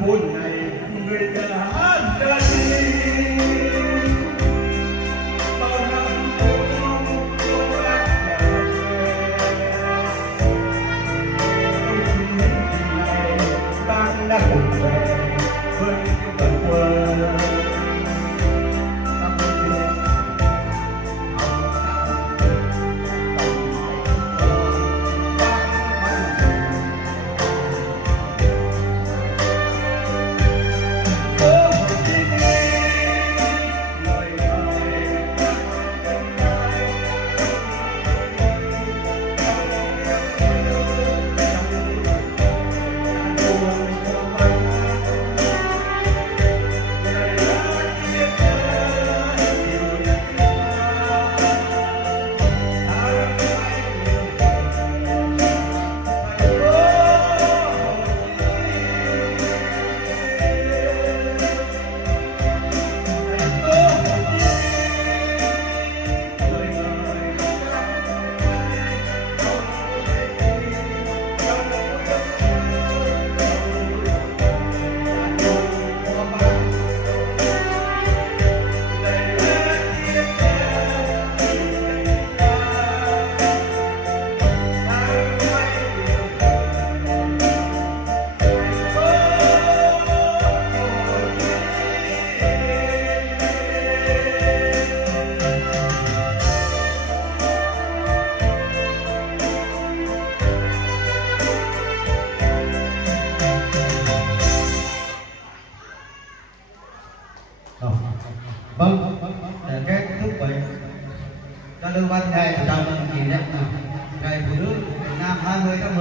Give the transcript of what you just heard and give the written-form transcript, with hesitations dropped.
ผู้ใหญ่ด้วยทหารใจตอนนั้นผมต้องรักตั้งนักแข่งเพื่อจะเปิดvâng cái thúc vậy ta đưa ban ngày của ta mừng kỷ niệm ngày phụ nữ Việt Nam 20 tháng 10